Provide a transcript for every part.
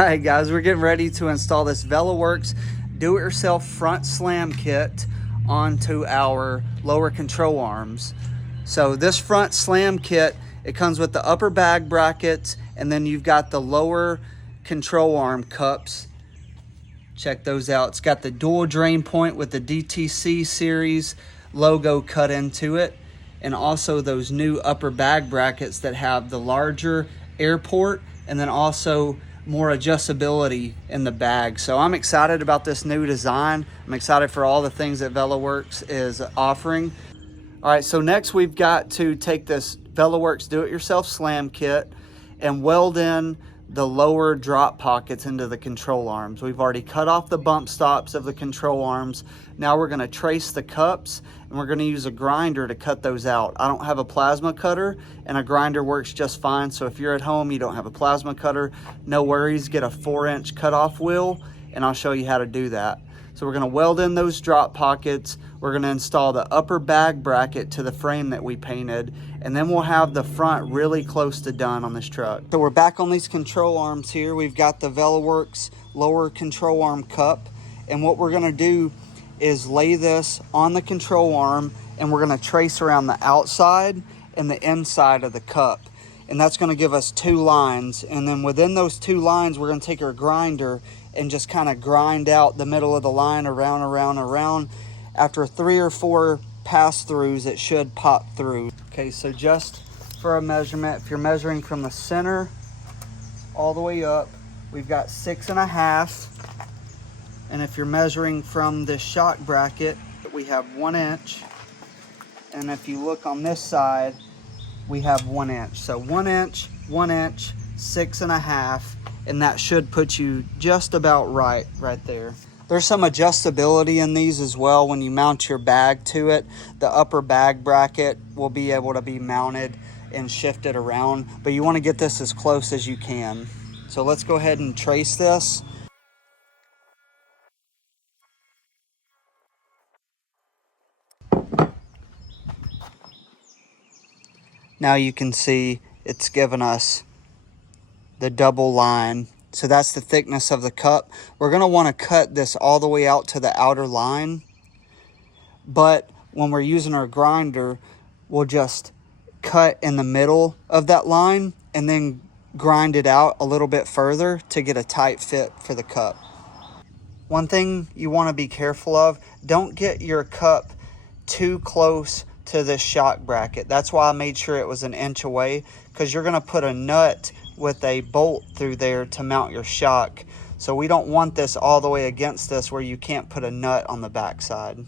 Alright guys, we're getting ready to install this Velaworks do-it-yourself front slam kit onto our lower control arms. So this front slam kit, it comes with the upper bag brackets, and then you've got the lower control arm cups. Check those out. It's got the dual drain point with the DTC series logo cut into it, and also those new upper bag brackets that have the larger air port and then also more adjustability in the bag. So I'm excited about this new design. I'm excited for all the things that Velaworks is offering. All right, so next we've got to take this Velaworks do-it-yourself slam kit and weld in the lower drop pockets into the control arms. We've already cut off the bump stops of the control arms. Now we're gonna trace the cups, and we're gonna use a grinder to cut those out. I don't have a plasma cutter, and a grinder works just fine. So if you're at home, you don't have a plasma cutter, no worries, get a 4-inch cutoff wheel, and I'll show you how to do that. So we're gonna weld in those drop pockets. We're gonna install the upper bag bracket to the frame that we painted, and then we'll have the front really close to done on this truck. So we're back on these control arms here. We've got the Velaworks lower control arm cup, and what we're gonna do is lay this on the control arm, and we're gonna trace around the outside and the inside of the cup. And that's gonna give us 2 lines. And then within those 2 lines, we're gonna take our grinder and just kind of grind out the middle of the line around. After 3 or 4 pass-throughs, it should pop through. Okay, so just for a measurement, if you're measuring from the center all the way up, we've got 6.5. And if you're measuring from this shock bracket, we have 1 inch. And if you look on this side, we have 1 inch. So 1 inch, 1 inch, 6.5, and that should put you just about right there. There's some adjustability in these as well. When you mount your bag to it, the upper bag bracket will be able to be mounted and shifted around, but you want to get this as close as you can. So let's go ahead and trace this. Now you can see it's given us the double line. So that's the thickness of the cup. We're gonna wanna cut this all the way out to the outer line, but when we're using our grinder, we'll just cut in the middle of that line and then grind it out a little bit further to get a tight fit for the cup. One thing you wanna be careful of, don't get your cup too close to this shock bracket. That's why I made sure it was 1 inch away, because you're gonna put a nut with a bolt through there to mount your shock. So we don't want this all the way against this where you can't put a nut on the backside.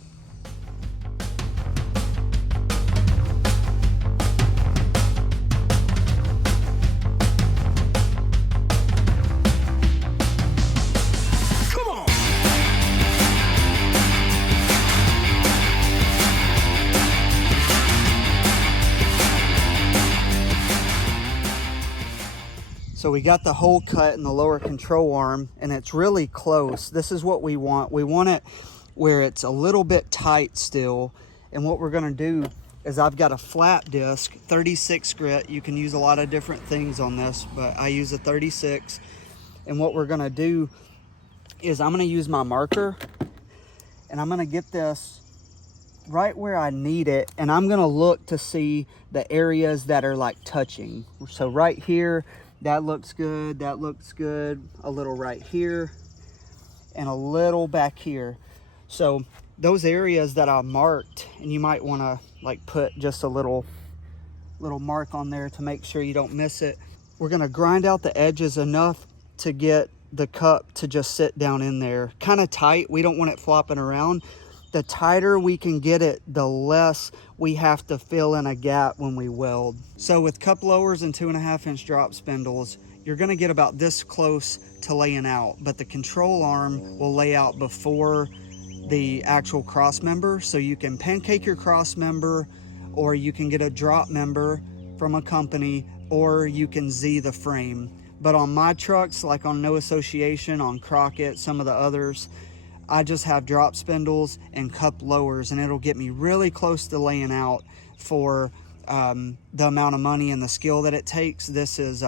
So we got the hole cut in the lower control arm, and it's really close. This is what we want. We want it where it's a little bit tight still. And what we're gonna do is, I've got a flat disc, 36 grit. You can use a lot of different things on this, but I use a 36. And what we're gonna do is, I'm gonna use my marker, and I'm gonna get this right where I need it, and I'm gonna look to see the areas that are like touching. So right here, that looks good, that looks good, a little right here, and a little back here. So those areas that I marked, and you might wanna like put just a little mark on there to make sure you don't miss it. We're gonna grind out the edges enough to get the cup to just sit down in there. Kind of tight, we don't want it flopping around. The tighter we can get it, the less we have to fill in a gap when we weld. So with cup lowers and 2.5-inch drop spindles, you're gonna get about this close to laying out, but the control arm will lay out before the actual cross member. So you can pancake your cross member, or you can get a drop member from a company, or you can Z the frame. But on my trucks, like on No Association, on Crockett, some of the others, I just have drop spindles and cup lowers, and it'll get me really close to laying out for the amount of money and the skill that it takes. This is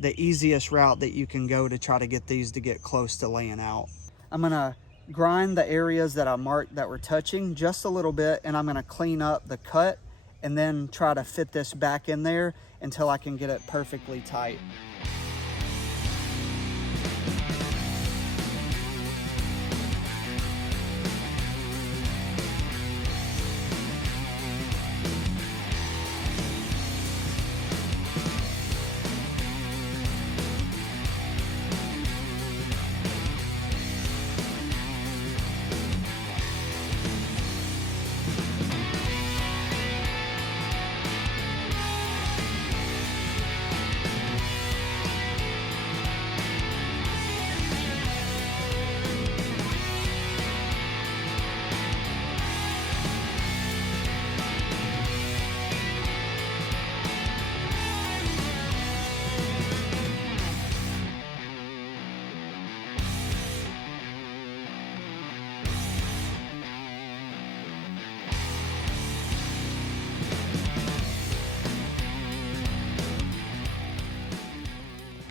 the easiest route that you can go to try to get these to get close to laying out. I'm gonna grind the areas that I marked that were touching just a little bit, and I'm gonna clean up the cut and then try to fit this back in there until I can get it perfectly tight.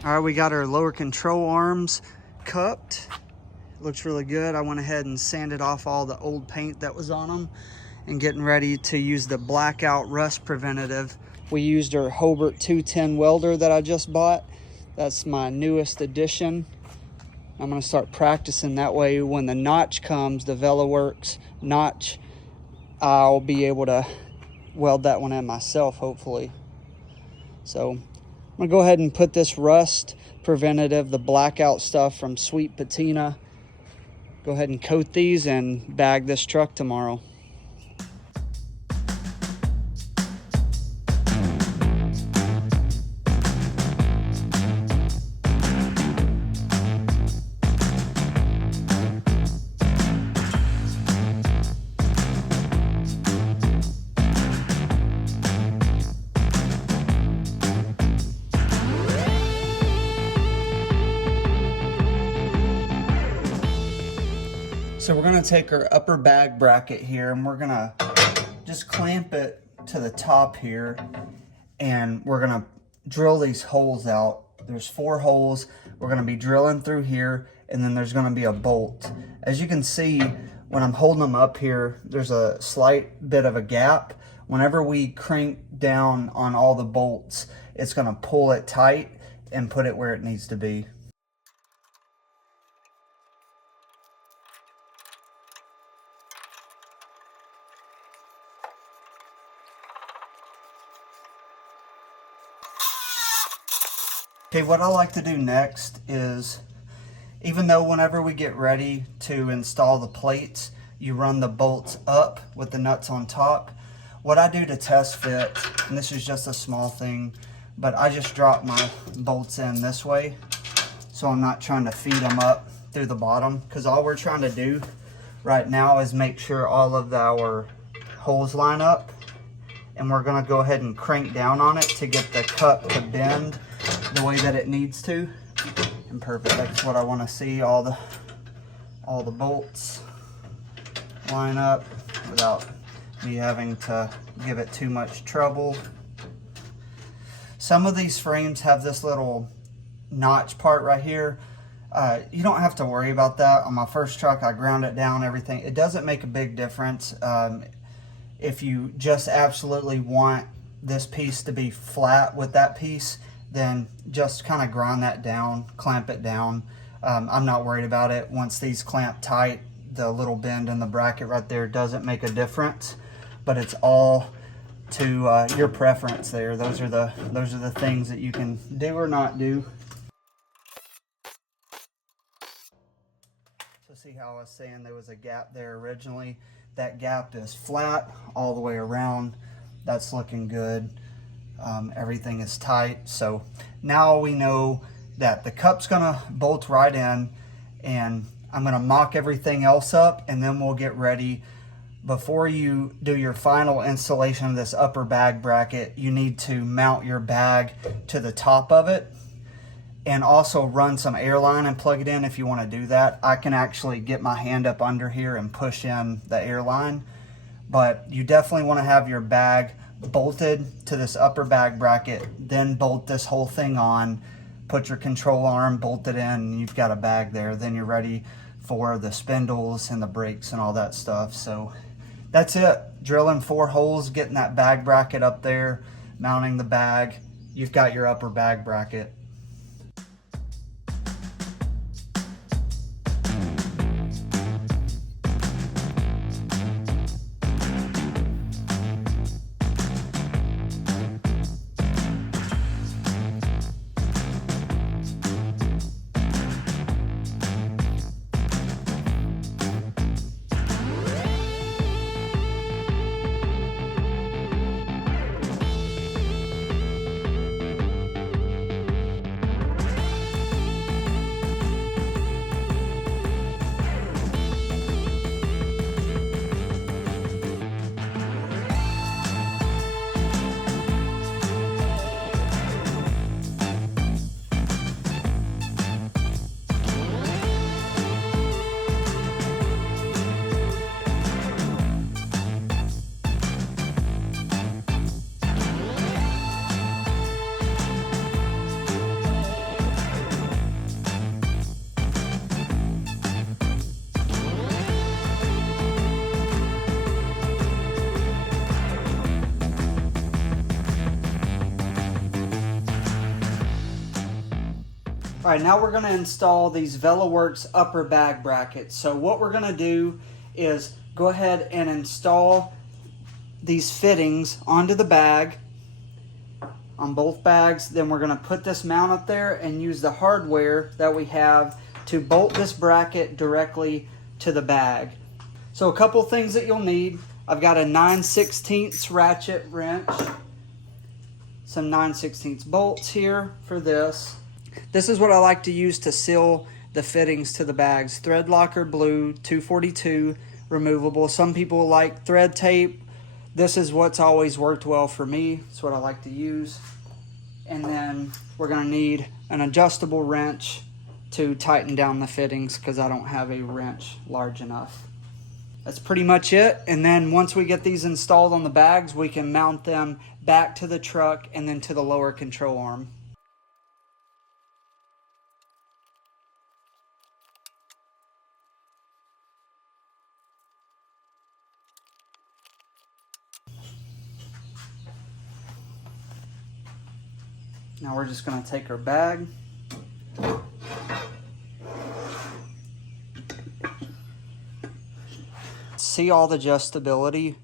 All right, we got our lower control arms cupped. Looks really good. I went ahead and sanded off all the old paint that was on them and getting ready to use the blackout rust preventative. We used our Hobart 210 welder that I just bought. That's my newest addition. I'm gonna start practicing that way. When the notch comes, the Velaworks notch, I'll be able to weld that one in myself, hopefully. So I'm gonna go ahead and put this rust preventative, the blackout stuff from Sweet Patina, go ahead and coat these and bag this truck tomorrow. So we're gonna take our upper bag bracket here and we're gonna just clamp it to the top here, and we're gonna drill these holes out. There's 4 holes. We're gonna be drilling through here, and then there's gonna be a bolt. As you can see, when I'm holding them up here, there's a slight bit of a gap. Whenever we crank down on all the bolts, it's gonna pull it tight and put it where it needs to be. Okay, what I like to do next is, even though whenever we get ready to install the plates, you run the bolts up with the nuts on top, what I do to test fit, and this is just a small thing, but I just drop my bolts in this way, so I'm not trying to feed them up through the bottom, because all we're trying to do right now is make sure all of our holes line up, and we're gonna go ahead and crank down on it to get the cup to bend the way that it needs to. And perfect, that's what I want to see. All the bolts line up without me having to give it too much trouble. Some of these frames have this little notch part right here. You don't have to worry about that. On my first truck, I ground it down, everything. It doesn't make a big difference. If you just absolutely want this piece to be flat with that piece, then just kind of grind that down, clamp it down. I'm not worried about it. Once these clamp tight, the little bend in the bracket right there doesn't make a difference, but it's all to your preference there. Those are the things that you can do or not do. So see how I was saying there was a gap there originally? That gap is flat all the way around. That's looking good. Everything is tight. So now we know that the cup's gonna bolt right in, and I'm gonna mock everything else up, and then we'll get ready. Before you do your final installation of this upper bag bracket, you need to mount your bag to the top of it, and also run some airline and plug it in if you want to do that. I can actually get my hand up under here and push in the airline, but you definitely want to have your bag bolted to this upper bag bracket, then bolt this whole thing on put your control arm, bolt it in, and you've got a bag there. Then you're ready for the spindles and the brakes and all that stuff. So that's it. Drilling 4 holes, getting that bag bracket up there, mounting the bag. You've got your upper bag bracket. All right, now we're going to install these Velaworks upper bag brackets. So what we're going to do is go ahead and install these fittings onto the bag on both bags. Then we're going to put this mount up there and use the hardware that we have to bolt this bracket directly to the bag. So a couple things that you'll need. I've got a 9/16 ratchet wrench, some 9/16 bolts here for this. This is what I like to use to seal the fittings to the bags. Thread locker blue, 242, removable. Some people like thread tape. This is what's always worked well for me. It's what I like to use. And then we're going to need an adjustable wrench to tighten down the fittings because I don't have a wrench large enough. That's pretty much it. And then once we get these installed on the bags, we can mount them back to the truck and then to the lower control arm. Now we're just going to take our bag, see all the adjustability.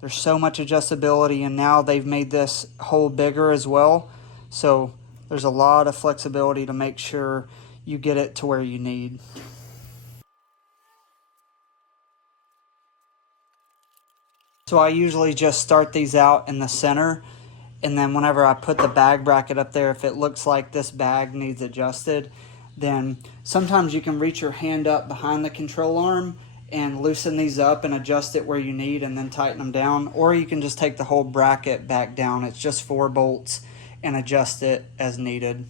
There's so much adjustability, and now they've made this hole bigger as well. So there's a lot of flexibility to make sure you get it to where you need. So I usually just start these out in the center. And then whenever I put the bag bracket up there, if it looks like this bag needs adjusted, then sometimes you can reach your hand up behind the control arm and loosen these up and adjust it where you need and then tighten them down. Or you can just take the whole bracket back down. It's just 4 bolts and adjust it as needed.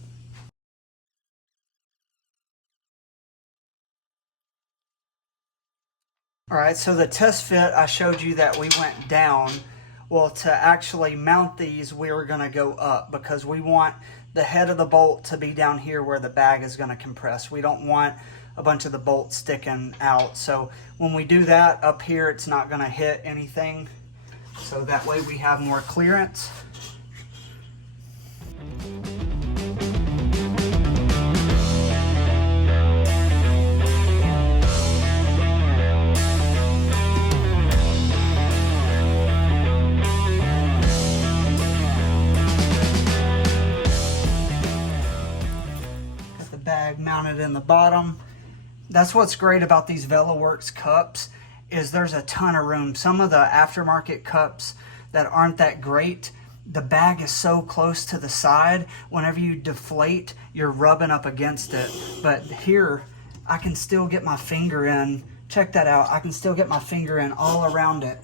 All right, so the test fit, I showed you that we went down. Well, to actually mount these, we were going to go up because we want the head of the bolt to be down here where the bag is going to compress. We don't want a bunch of the bolts sticking out. So when we do that up here, it's not going to hit anything. So that way we have more clearance. Mounted in the bottom. That's what's great about these Velaworks cups is there's a ton of room. Some of the aftermarket cups that aren't that great, the bag is so close to the side, whenever you deflate, you're rubbing up against it. But here, I can still get my finger in. Check that out. I can still get my finger in all around it.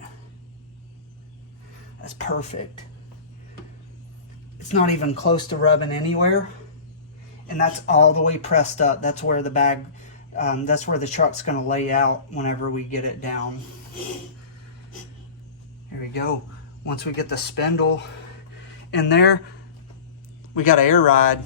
That's perfect. It's not even close to rubbing anywhere. And that's all the way pressed up. That's where the bag, that's where the truck's gonna lay out whenever we get it down. Here we go. Once we get the spindle in there, We got an air ride